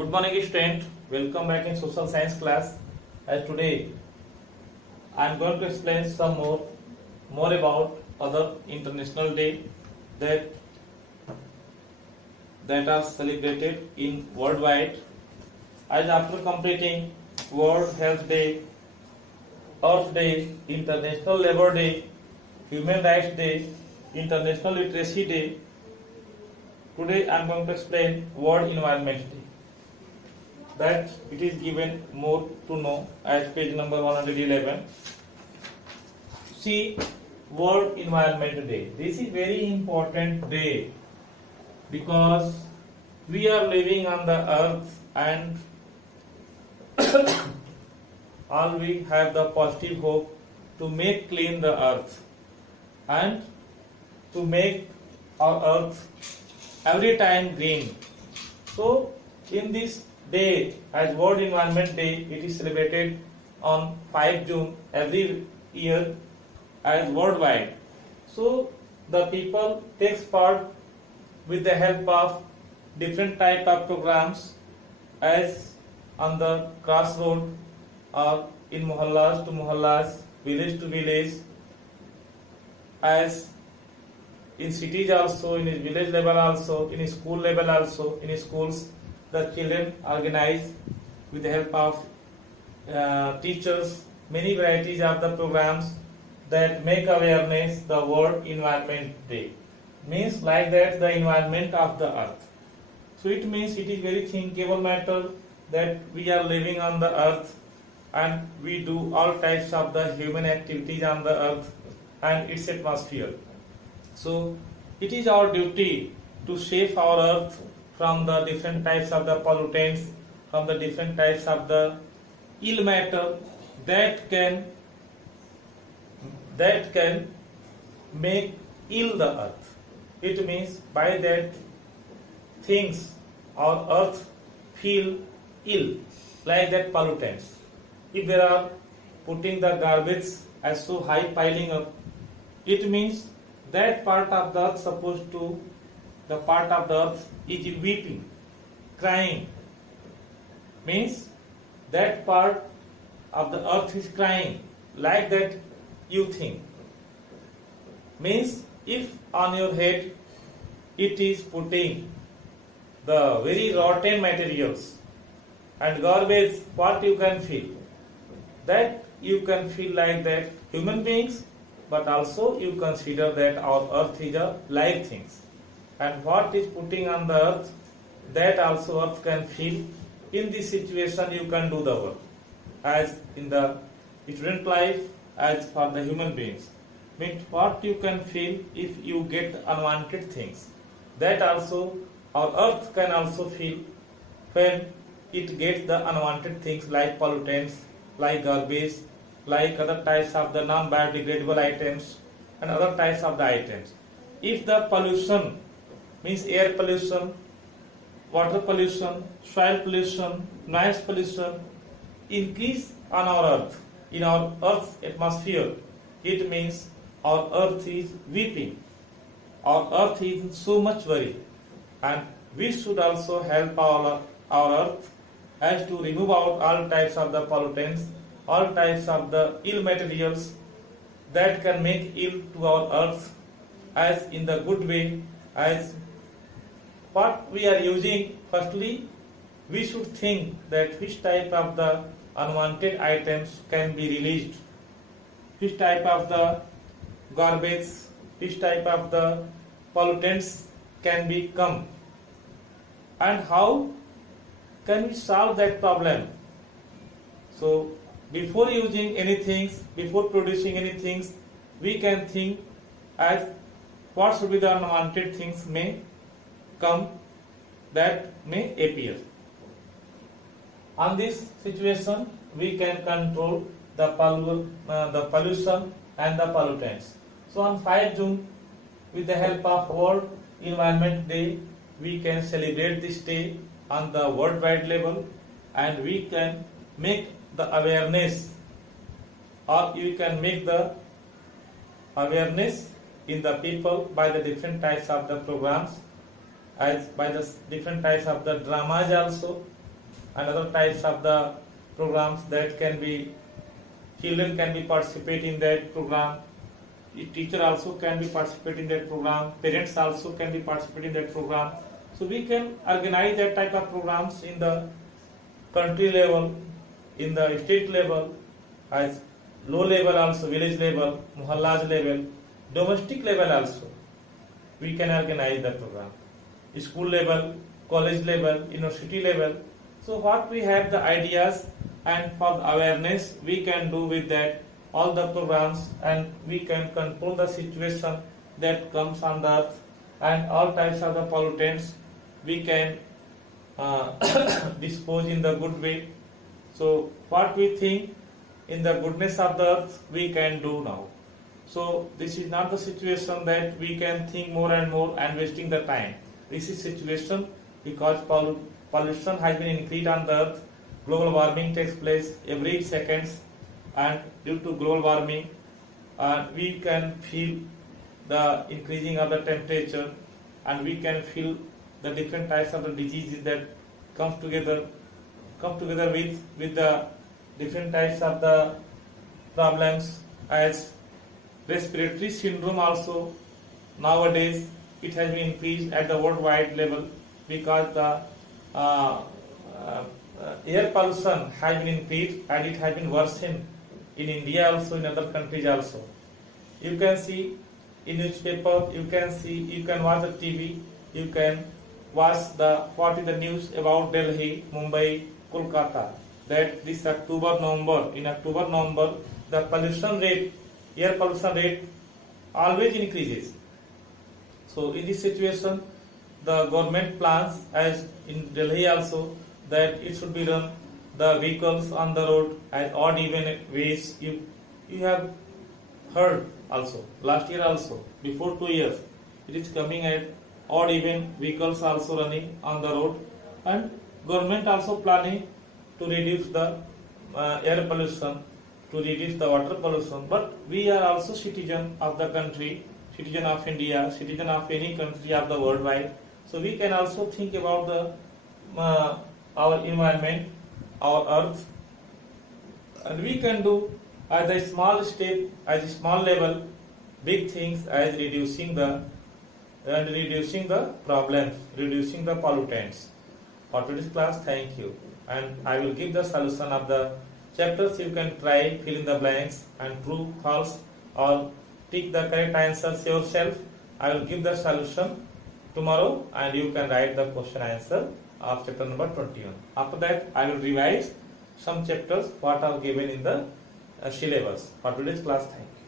Good morning, student. Welcome back in social science class. As today, I am going to explain some more about other international day that are celebrated in worldwide. As after completing World Health Day, Earth Day, International Labour Day, Human Rights Day, International Literacy Day, today I am going to explain World Environment Day. That it is given more to know as page number 111. See, World Environment Day. This is very important day because we are living on the earth and all we have the positive hope to make clean the earth and to make our earth every time green. So in this day, as World Environment Day, it is celebrated on 5 June every year as worldwide. So the people takes part with the help of different type of programs as on the crossroad or in mohallas to mohallas, village to village, as in cities also, in village level also, in school level also, in schools the children organize with the help of teachers many varieties of the programs that make awareness the World Environment Day. Means like that the environment of the earth. So it means it is very thinkable matter that we are living on the earth and we do all types of the human activities on the earth and its atmosphere. So it is our duty to save our earth from the different types of the pollutants, from the different types of the ill matter that can make ill the earth. It means by that things our earth feel ill, like that pollutants. If they are putting the garbage as so high piling up, it means that part of the earth supposed to, the part of the earth is weeping, crying. Means that part of the earth is crying, like that you think. Means if on your head it is putting the very rotten materials and garbage, what you can feel? That you can feel like that human beings, but also you consider that our earth is a live things. And what is putting on the earth, that also earth can feel. In this situation you can do the work, as in the student life, as for the human beings. Means what you can feel if you get unwanted things, that also our earth can also feel when it gets the unwanted things like pollutants, like garbage, like other types of the non-biodegradable items and other types of the items. If the pollution means air pollution, water pollution, soil pollution, noise pollution increase on our earth, in our earth's atmosphere, it means our earth is weeping, our earth is in so much worry, and we should also help our earth as to remove out all types of the pollutants, all types of the ill materials that can make ill to our earth, as in the good way, as what we are using. Firstly, we should think that which type of the unwanted items can be released, which type of the garbage, which type of the pollutants can be come, and how can we solve that problem. So before using anything, before producing anything, we can think as what should be the unwanted things may come, that may appear. On this situation, we can control the pollution and the pollutants. So on 5 June, with the help of World Environment Day, we can celebrate this day on the worldwide level, and we can make the awareness, or you can make the awareness in the people by the different types of the programs, as by the different types of the dramas also, and other types of the programs that can be, children can be participate in that program, teacher also can be participate in that program, parents also can be participate in that program. So we can organize that type of programs in the country level, in the state level, as low level also, village level, mohallas level, domestic level also. We can organize the program. School level, college level, university level. So what we have the ideas, and for the awareness we can do with that all the programs, and we can control the situation that comes on the earth, and all types of the pollutants we can dispose in the good way. So what we think in the goodness of the earth we can do now. So this is not the situation that we can think more and more and wasting the time. This is situation because pollution has been increased on the earth. Global warming takes place every seconds, and due to global warming we can feel the increasing of the temperature, and we can feel the different types of the diseases that come together with the different types of the problems, as respiratory syndrome also nowadays it has been increased at the worldwide level because the air pollution has been increased, and it has been worsened in India also, in other countries also. You can see in newspaper, you can watch the TV, you can watch what is the news about Delhi, Mumbai, Kolkata, that this October, November, the pollution rate, air pollution rate always increases. So in this situation, the government plans, as in Delhi also, that it should be run the vehicles on the road at odd even ways. You have heard also last year also, before 2 years, it is coming at odd even vehicles also running on the road, and government also planning to reduce the air pollution, to reduce the water pollution. But we are also citizen of the country, citizen of India, citizen of any country of the worldwide. So we can also think about the our environment, our earth, and we can do at a small step, at a small level, big things as reducing the problems, reducing the pollutants. For today's class, thank you, and I will give the solution of the chapters. You can try fill in the blanks and true, false, or pick the correct answers yourself. I will give the solution tomorrow, and you can write the question answer of chapter number 21. After that, I will revise some chapters what are given in the syllabus. For today's class, thank you.